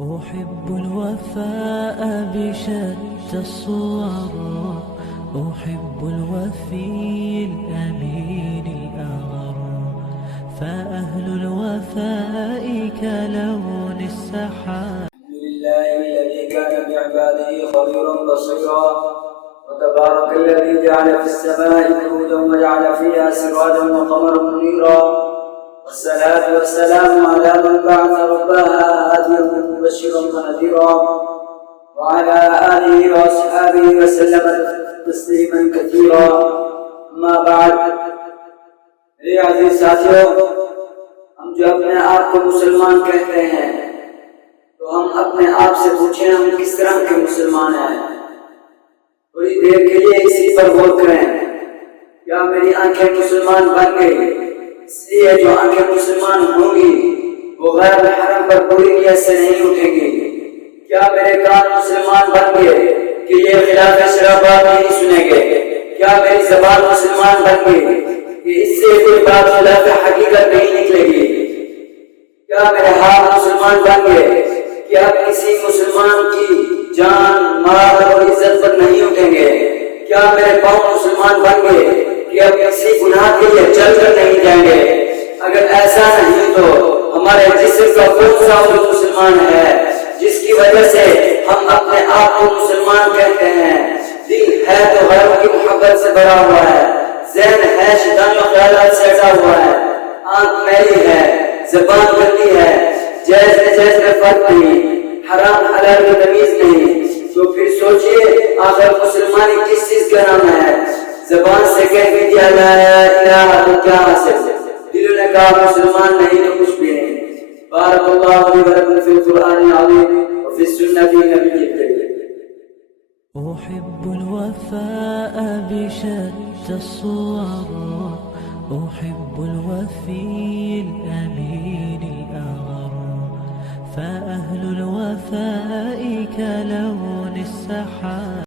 أحب الوفاء بشتى الصور، أحب الوفي الأمين الأغر، فأهل الوفاء كلون السحاب. الحمد لله الذي كان بعباده خبيرا بصيرا، وتبارك الذي جعل في السماء برودا وجعل فيها سراجا وقمرا منيرا، والصلاة والسلام على من بعث ربها هاديا مبشرا ونذيرا، وعلى آله وأصحابه وسلم تسليما كثيرا. أما بعد، मेरे अजीज साथियों, हम जो अपने आप को मुसलमान कहते हैं तो हम अपने आप से पूछें हम किस तरह के मुसलमान हैं। थोड़ी देर के लिए इसी पर गौर करें। क्या मेरी आंखें मुसलमान बन गई? इसलिए जो आंखें मुसलमान होंगी वो गैर हरम पर पूरी नियत से नहीं उठेंगी। क्या मेरे कान मुसलमान बन गए कि ये खिलाफ शरअ बात नहीं सुनेंगे? क्या मेरी ज़बान मुसलमान बन गई कि इससे कोई बात खिलाफ हकीकत नहीं निकलेगी? क्या मेरे हाथ मुसलमान बन गए कि अब किसी मुसलमान की जान, माल और इज्जत पर नहीं उठेंगे? क्या मेरे पाँव मुसलमान बन गए कि अब किसी गुनाह के लिए चल कर नहीं जाएंगे? अगर ऐसा नहीं तो हमारे जिस्म का कौन सा वो मुसलमान है जिसकी वजह से हम अपने आप को मुसलमान कहते हैं? दिल है तो गैरों की मोहब्बत से भरा हुआ है, ज़हन है शैतानी ख्यालात से हटा हुआ है, आंख मैली है, ज़बान गंदी है, जायज़ नाजायज़ में फर्क नहीं, हराम हलाल में तमीज़ नहीं। तो फिर सोचिए आखिर मुसलमानी किस चीज़ का नाम है? ज़बान से कह के दिया ला इलाहा तो क्या हासिल? दिल ने कहा मुसलमान नहीं तो कुछ भी नहीं। बारकल्लाहु ली व लकुम फिल कुरआनिल अज़ीम व फिस सुन्नति नबिय्यिल करीम। أحب الوفاء بشتى الصور، أحب الوفي الأمين الأغر، فأهل الوفاء كلون السحاب.